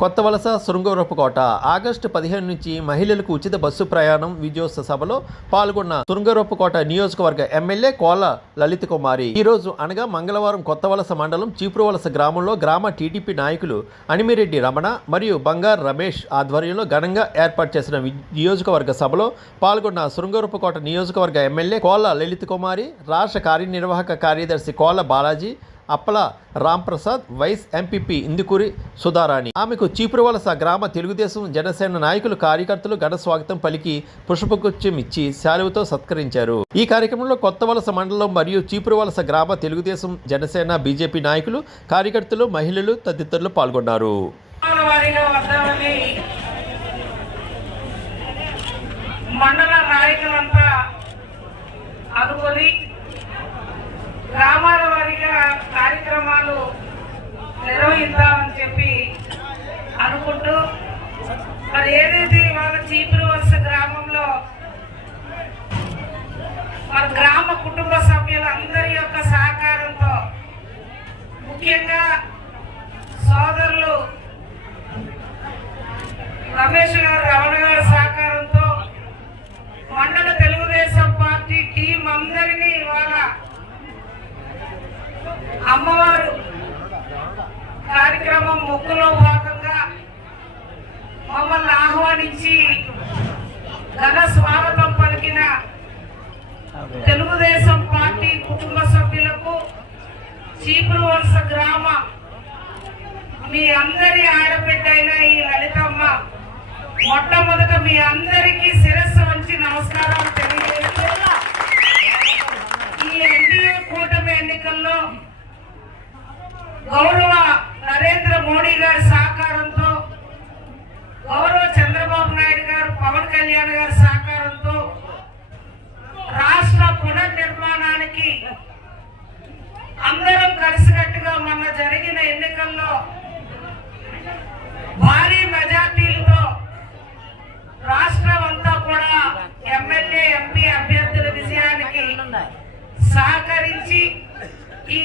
కొత్త వలస శృంగవరపుకోట ఆగస్టు పదిహేను నుంచి మహిళలకు ఉచిత బస్సు ప్రయాణం విజయోత్సవ సభలో పాల్గొన్న శృంగవరపుకోట నియోజకవర్గ ఎమ్మెల్యే కోల లలిత కుమారి ఈరోజు అనగా మంగళవారం కొత్త వలస మండలం చీపురువలస గ్రామంలో గ్రామ టీడీపీ నాయకులు అనిమిరెడ్డి రమణ మరియు బంగారు రమేష్ ఆధ్వర్యంలో ఘనంగా ఏర్పాటు చేసిన నియోజకవర్గ సభలో పాల్గొన్న శృంగవరపుకోట నియోజకవర్గ ఎమ్మెల్యే కోల లలిత కుమారి రాష్ట్ర కార్యనిర్వాహక కార్యదర్శి కోల బాలాజీ అప్పల రాంప్రసాద్ వైస్ ఎంపీపీ ఇందుకూరి సుధారాణి. ఆమెకు చీపురువలస గ్రామ తెలుగుదేశం జనసేన నాయకులు కార్యకర్తలు ఘన స్వాగతం పలికి పుష్పగుచ్చం ఇచ్చి శాలువతో సత్కరించారు. ఈ కార్యక్రమంలో కొత్త వలస మండలం మరియు చీపురువలస గ్రామ తెలుగుదేశం జనసేన బీజేపీ నాయకులు కార్యకర్తలు మహిళలు తదితరులు పాల్గొన్నారు గ్రామాల వారీగా వద్దామని మండల నాయకులంతా అనుకొని గ్రామాల వారీగా కార్యక్రమాలు ఇద్దామని చెప్పి అనుకుంటూ మరి ఏదైతే ఇవాళ చీపురు వలస గ్రామంలో మన గ్రామ కుటుంబ సభ్యులందరి యొక్క సహకారంతో ముఖ్యంగా సోదరులు రమేష్ గారు రమణ గారి సహకారంతో మండల తెలుగుదేశం పార్టీ టీం అందరినీ ఇవాళ అమ్మవారు కార్యక్రమం ముగ్గులో భాగంగా మమ్మల్ని ఆహ్వానించి ఘన స్వాగతం పలికిన తెలుగుదేశం పార్టీ కుటుంబ సభ్యులకు చీపురు వలస గ్రామ మీ అందరి ఆడబిడ్డైన ఈ లలితమ్మ మొట్టమొదట మీ అందరికీ శిరస్సు వంచి నమస్కారాలు తెలియజేస్తూ ఈ ఎన్డీఏ కూటమి ఎన్నికల్లో గౌరవ మోడీ గారి సహకారంతో గౌరవ చంద్రబాబు నాయుడు గారు పవన్ కళ్యాణ్ గారి సహకారంతో రాష్ట్ర పునర్నిర్మాణానికి అందరం కలిసికట్టుగా మొన్న జరిగిన ఎన్నికల్లో భారీ మెజార్టీలతో రాష్ట్రం అంతా కూడా ఎమ్మెల్యే ఎంపీ అభ్యర్థుల విజయానికి సహకరించి ఈ